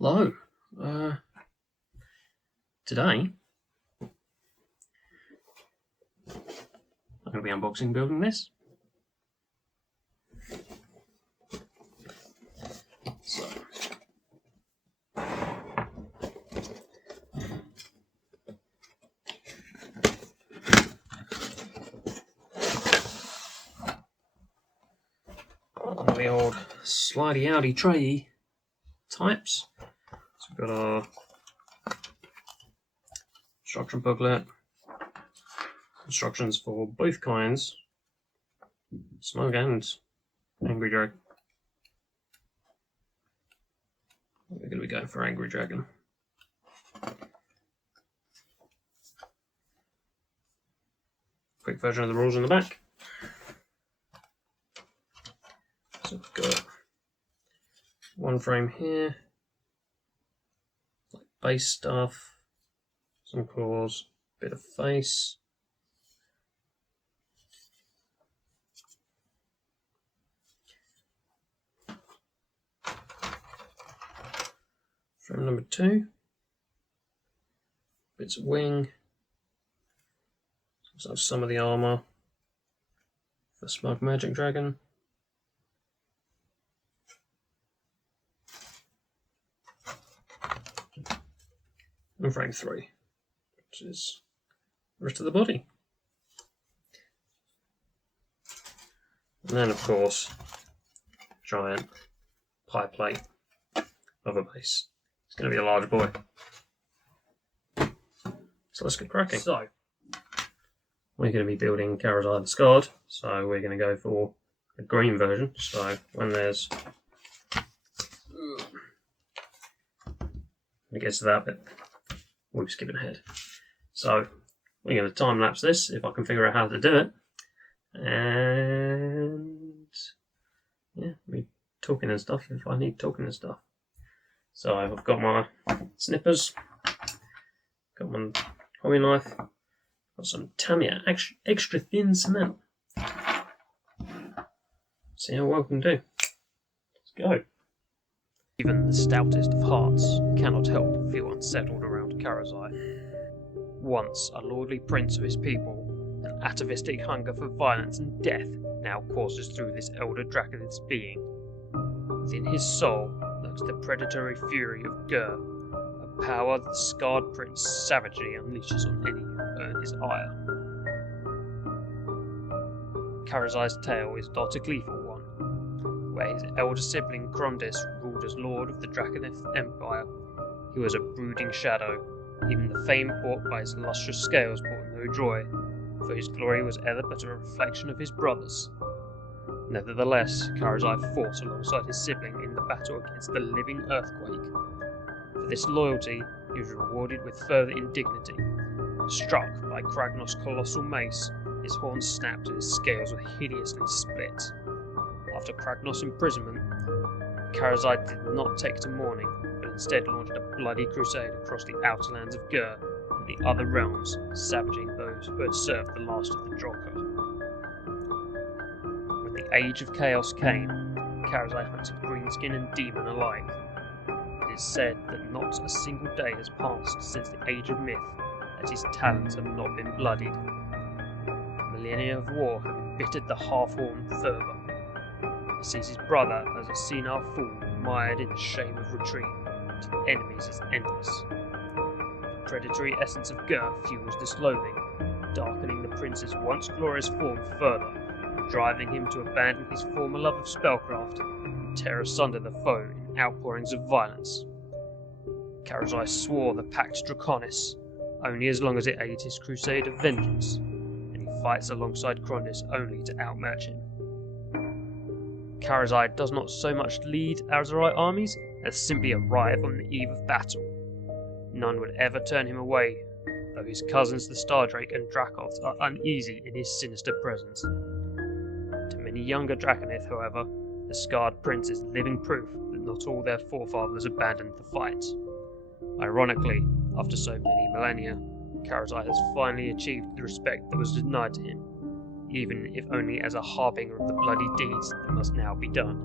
Hello. Today I'm going to be unboxing building this. So, one of the old slidey outy tray types. So we've got our instruction booklet, instructions for both kinds, Smug and Angry Dragon. We're going to be going for Angry Dragon. Quick version of the rules in the back. So we've got one frame here, like base stuff, some claws, bit of face. Frame number 2, bits of wing, so some of the armour for Smug Magic Dragon. And frame 3, which is the rest of the body. And then, of course, giant pie plate of a base. It's going to be a large boy. So let's get cracking. So, we're going to be building Karazai the Scarred, so we're going to go for a green version. So when there's... when it gets to that bit, we'll be skipping ahead. So we're going to time lapse this if I can figure out how to do it. And yeah, me talking and stuff if I need talking and stuff. So I've got my snippers, got my hobby knife, got some Tamiya extra thin cement. See how well we can do. Let's go. Even the stoutest of hearts cannot help but feel unsettled around Karazai. Once a lordly prince of his people, an atavistic hunger for violence and death now courses through this elder draconith's being. Within his soul lurks the predatory fury of Gur, a power that the scarred prince savagely unleashes on any who earn his ire. Karazai's tale is not a gleeful one. Where his elder sibling Grondis ruled as lord of the Draconith Empire, he was a brooding shadow. Even the fame bought by his lustrous scales brought no joy, for his glory was ever but a reflection of his brother's. Nevertheless, Karazai fought alongside his sibling in the battle against the living earthquake. For this loyalty, he was rewarded with further indignity. Struck by Kragnos' colossal mace, his horns snapped and his scales were hideously split. After Kragnos' imprisonment, Karazai did not take to mourning, but instead launched a bloody crusade across the outer lands of Gur and the other realms, savaging those who had served the last of the Droka. When the Age of Chaos came, Karazai hunted greenskin and demon alike. It is said that not a single day has passed since the Age of Myth that his talons have not been bloodied. Millennia of war have embittered the half-horn fervour. He sees his brother as a senile fool mired in the shame of retreat, to the enemies as endless. The predatory essence of Gur fuels this loathing, darkening the prince's once glorious form further, and driving him to abandon his former love of spellcraft and tear asunder the foe in outpourings of violence. Karazai swore the Pact Draconis, only as long as it aids his crusade of vengeance, and he fights alongside Grondis only to outmatch him. Karazai does not so much lead Azerite armies as simply arrive on the eve of battle. None would ever turn him away, though his cousins the Stardrake and Dracoths are uneasy in his sinister presence. To many younger Draconith, however, the Scarred Prince is living proof that not all their forefathers abandoned the fight. Ironically, after so many millennia, Karazai has finally achieved the respect that was denied to him, even if only as a harbinger of the bloody deeds that must now be done.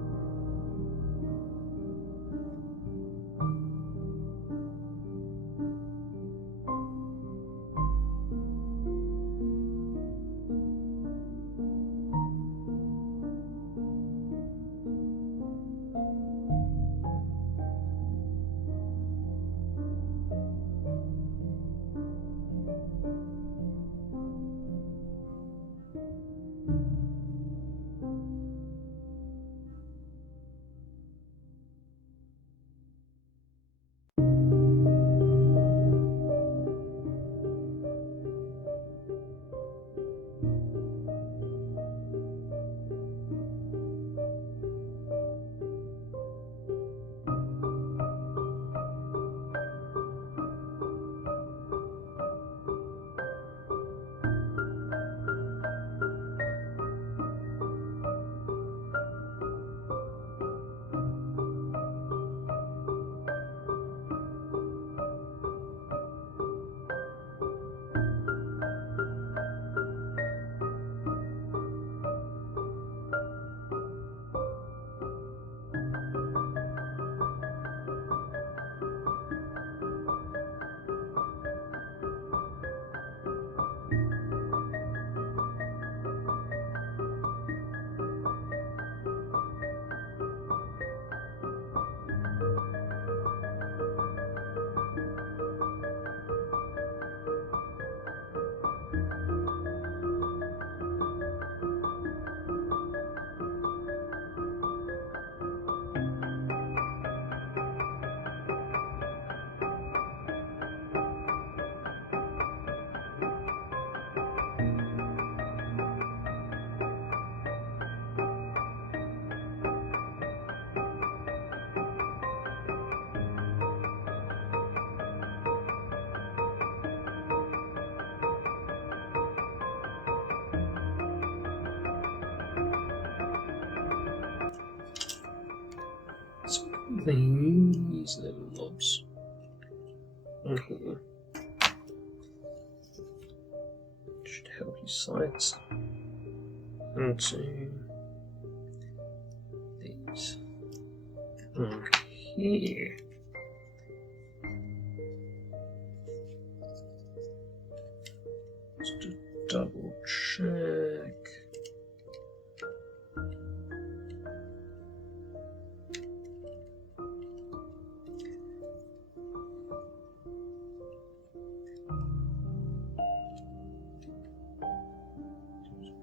these little knobs on here should help you sight into these on here. Just to double check.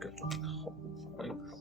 Got the whole length.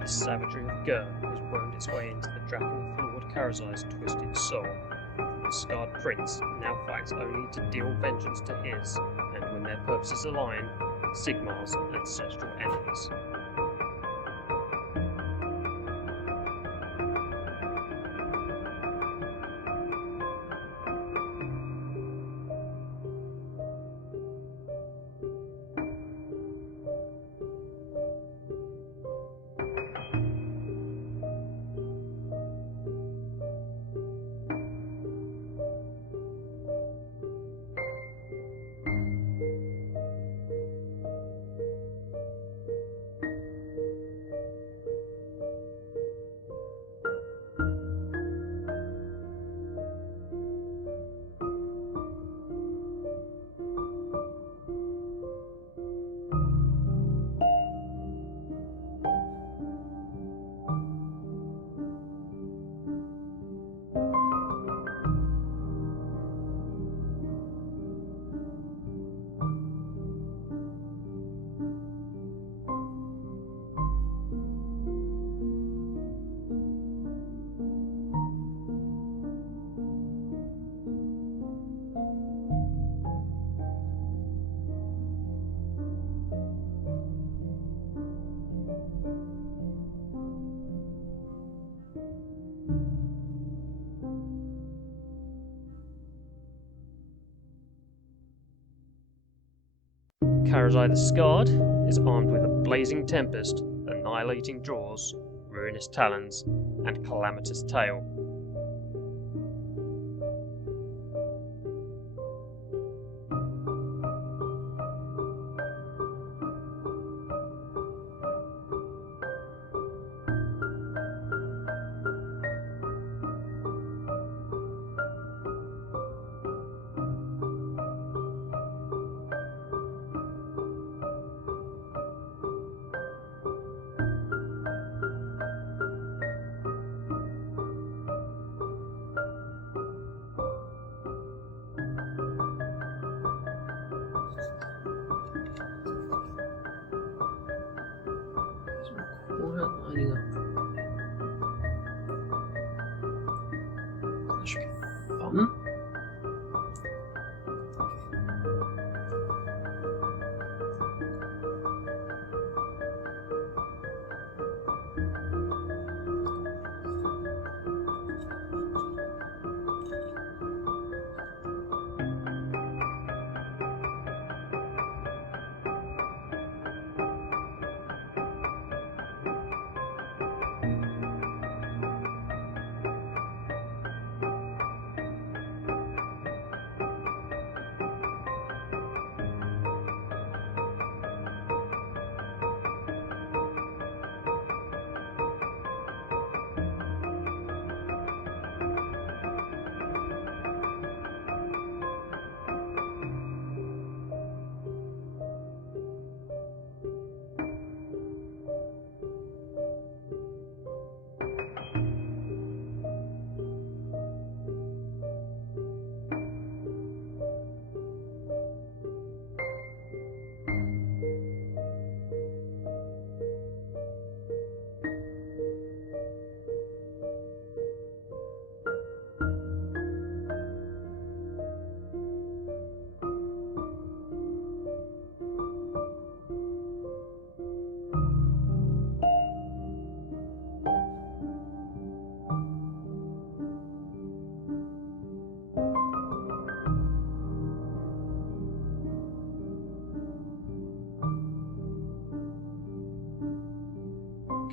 The savagery of Gur has wound its way into the dragon-flawed Karazai's twisted soul. The scarred prince now fights only to deal vengeance to his, and when their purposes align, Sigmar's ancestral enemies. Karazai the Scarred is armed with a blazing tempest, annihilating jaws, ruinous talons, and calamitous tail. lining up. That should be fun.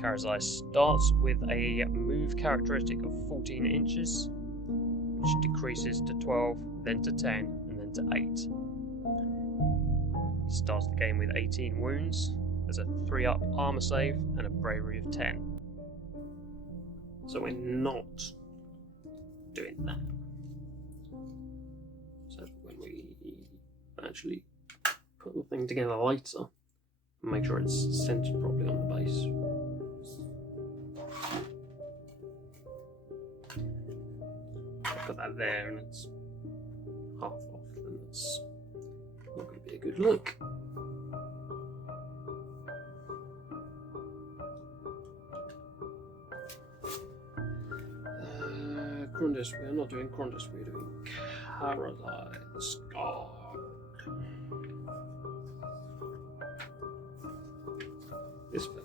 Karazai starts with a move characteristic of 14 inches, which decreases to 12, then to 10, and then to 8. He starts the game with 18 wounds, there's a 3-up armor save, and a bravery of 10. So we're not doing that. So when we actually put the thing together later, make sure it's centered properly on the base. Put that there and it's half off, and it's not going to be a good look. Grundis, we're not doing Grundis, we're doing Karazai the Scarred. This fella.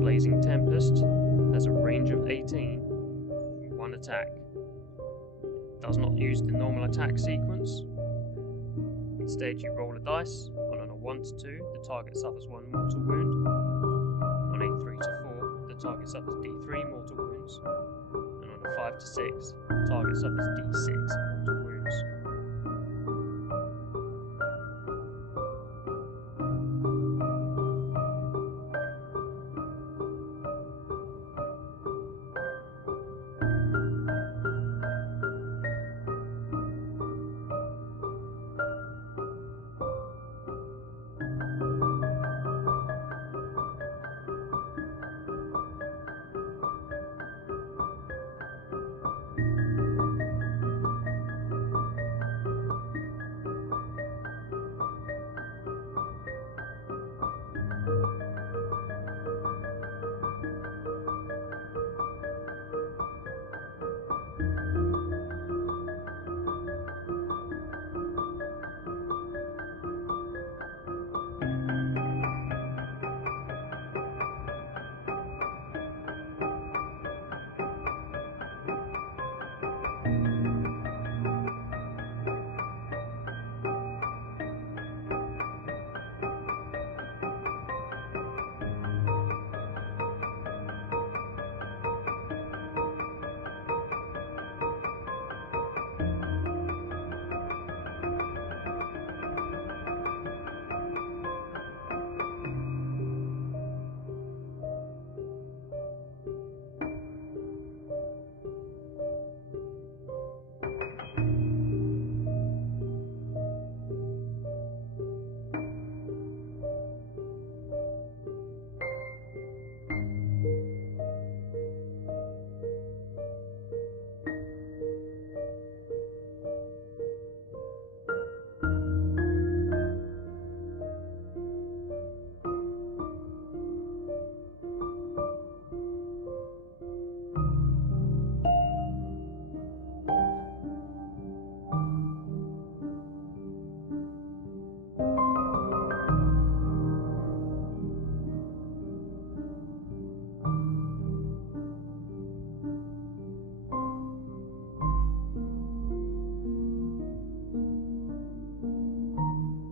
Blazing Tempest has a range of 18, 1 attack. Does not use the normal attack sequence. Instead, you roll a dice. On a 1 to 2, the target suffers 1 mortal wound. On a 3 to 4, the target suffers D3 mortal wounds. And on a 5 to 6, the target suffers D6 mortal wounds.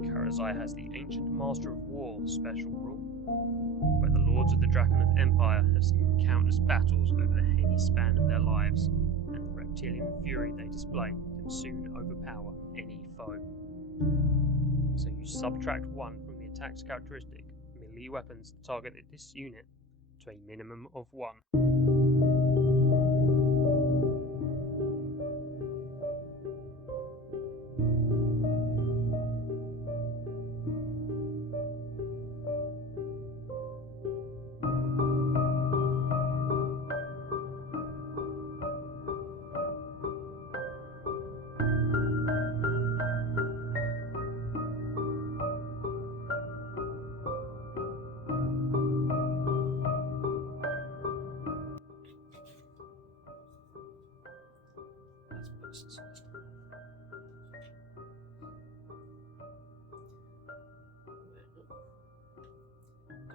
Karazai has the Ancient Master of War special rule, where the Lords of the Draconith Empire have seen countless battles over the heady span of their lives, and the reptilian fury they display can soon overpower any foe. So you subtract 1 from the attack's characteristic, melee weapons target this unit to a minimum of 1.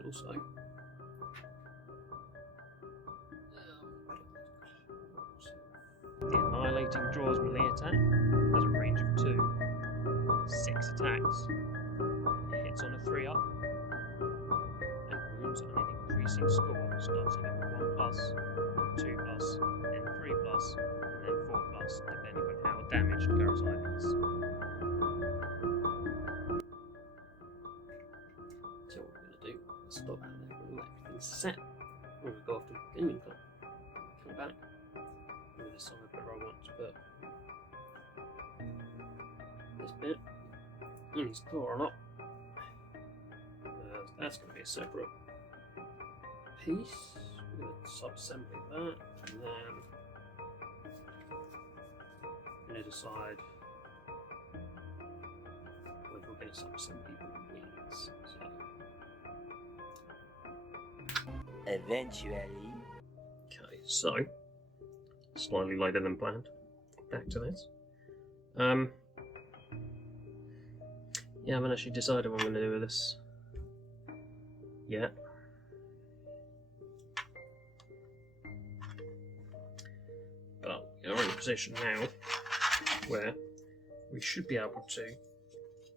Also, the Annihilating Draws melee attack has a range of 2, 6 attacks, it hits on a 3 up, and wounds on an increasing score starting at 1 plus, then 2 plus, then 3 plus, and then 4 plus, depending on how damaged Karazai is. So what we're going to do, let's stop out there, we'll let everything set. When we go off to the gaming club, come back, and decide whether I want to put this bit in his claw or not. That's going to be a separate piece. We're going to sub-assemble that, and then we're going to decide whether we're going to sub-assemble the wings. Eventually. Okay, so slightly later than planned. Back to this. Yeah, I haven't actually decided what I'm going to do with this yet. position now where we should be able to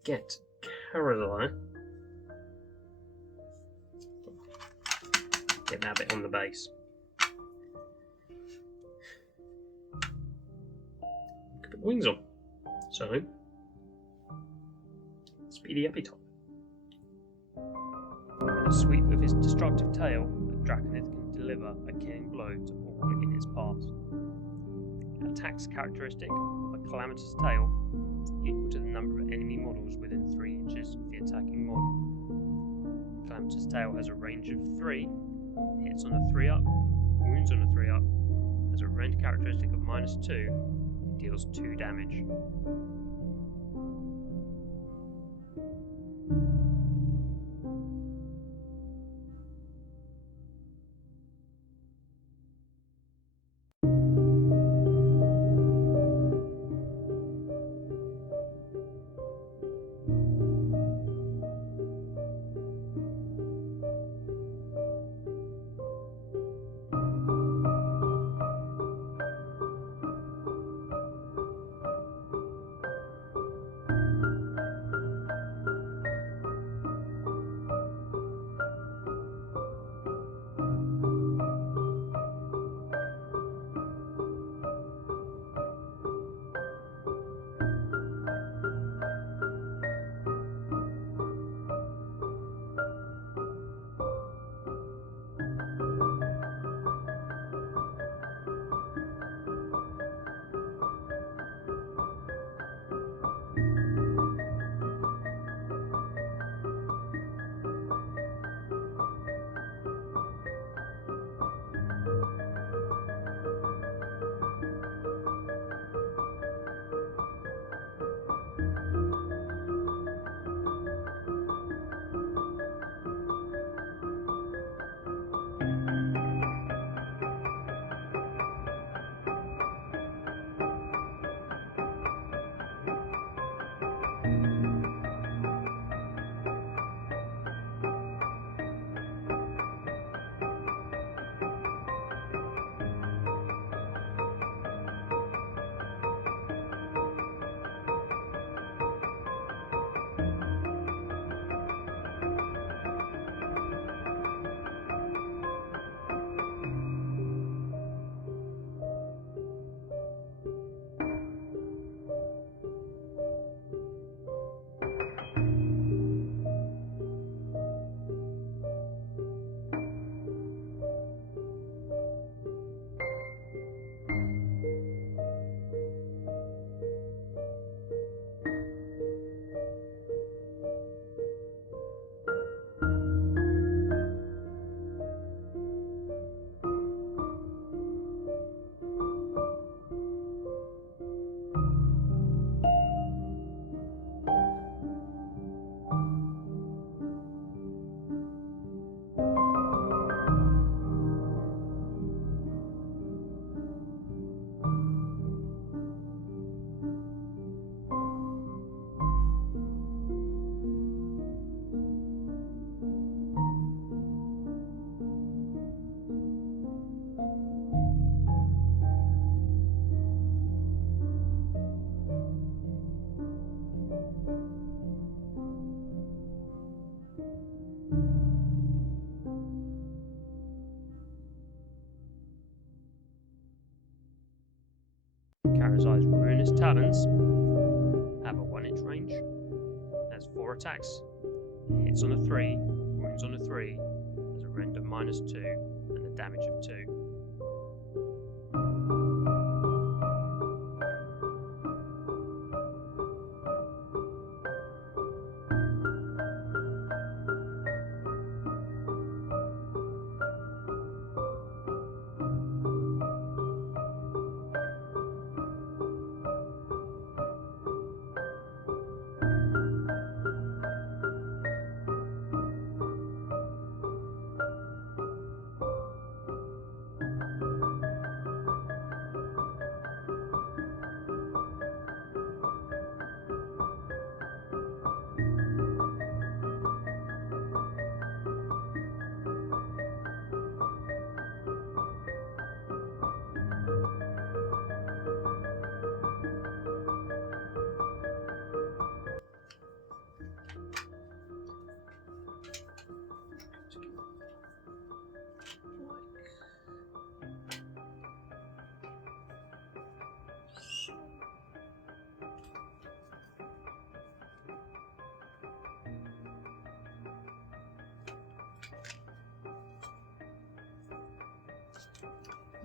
get Karazai. Get that bit on the base. Put the wings on. So, speedy epitop. With a sweep of his destructive tail, the Draconid can deliver a killing blow to all in its path. Attacks characteristic of a calamitous tail equal to the number of enemy models within 3 inches of the attacking model. The calamitous tail has a range of 3, hits on a 3-up, wounds on a 3-up, has a rend characteristic of -2, and deals 2 damage. Karazai's ruinous talons have a 1-inch range, has 4 attacks, hits on a 3, wounds on a 3, has a rend of -2, and a damage of 2.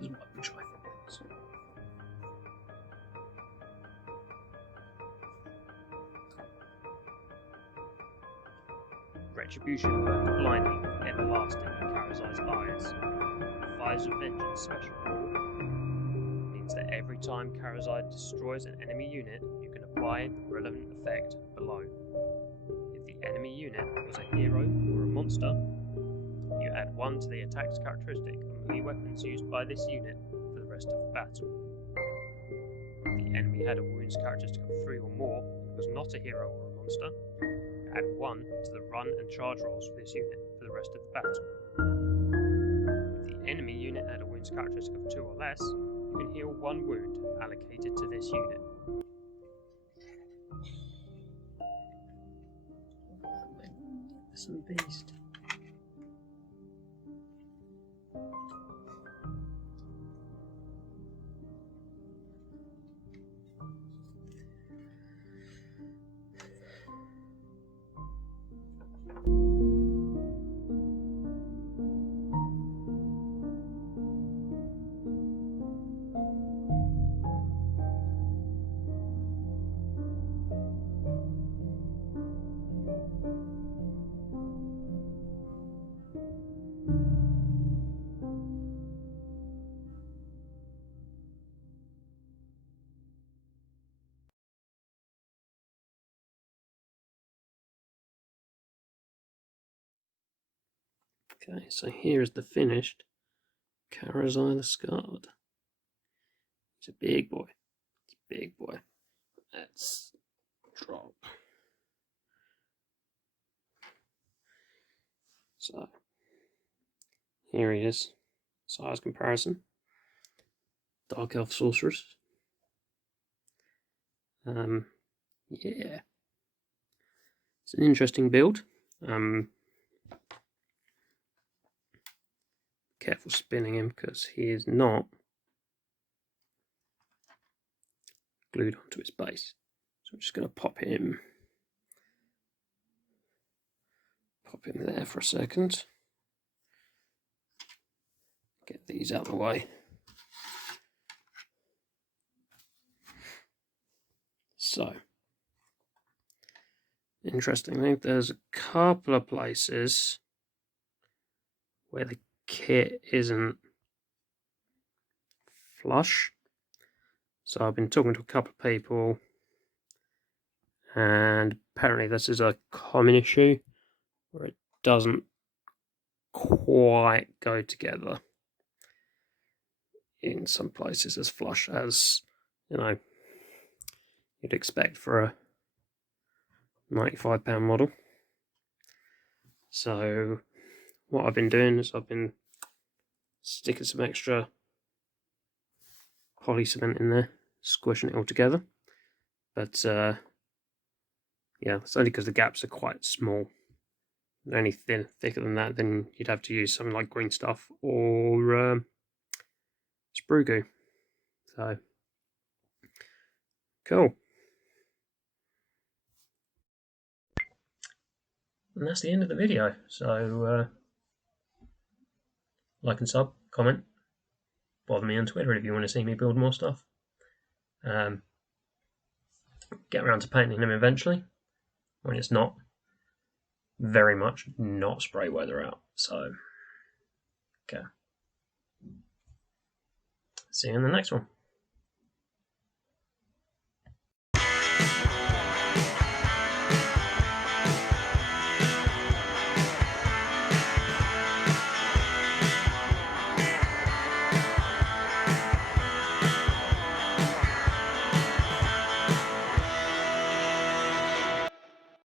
as well, which I thought was. Retribution burned blinding and everlasting in Karazai's eyes. Fires of Vengeance special rule means that every time Karazai destroys an enemy unit, you can apply the relevant effect below. If the enemy unit was a hero or a monster, you add 1 to the attack's characteristic of melee weapons used by this unit for the rest of the battle. If the enemy had a wounds characteristic of 3 or more and was not a hero or a monster, add 1 to the run and charge rolls for this unit for the rest of the battle. If the enemy unit had a wounds characteristic of 2 or less, you can heal 1 wound allocated to this unit. Magnificent beast. Okay, so here's the finished Karazai the Scarred. It's a big boy. It's a big boy. Let's drop. So, here he is. Size comparison. Dark Elf Sorceress. Yeah. It's an interesting build. Careful spinning him because he is not glued onto his base. So I'm just going to pop him there for a second. Get these out of the way. So, interestingly, there's a couple of places where the kit isn't flush. So I've been talking to a couple of people, and apparently this is a common issue where it doesn't quite go together in some places as flush as, you know, you'd expect for a £95 model. So what I've been doing is I've been sticking some extra poly cement in there, squishing it all together. But yeah, it's only because the gaps are quite small. Any thicker than that, then you'd have to use something like green stuff or sprue goo. So cool. And that's the end of the video. So like and sub, comment, bother me on Twitter if you want to see me build more stuff. Get around to painting them eventually when it's not very much not spray weather out. So okay, see you in the next one.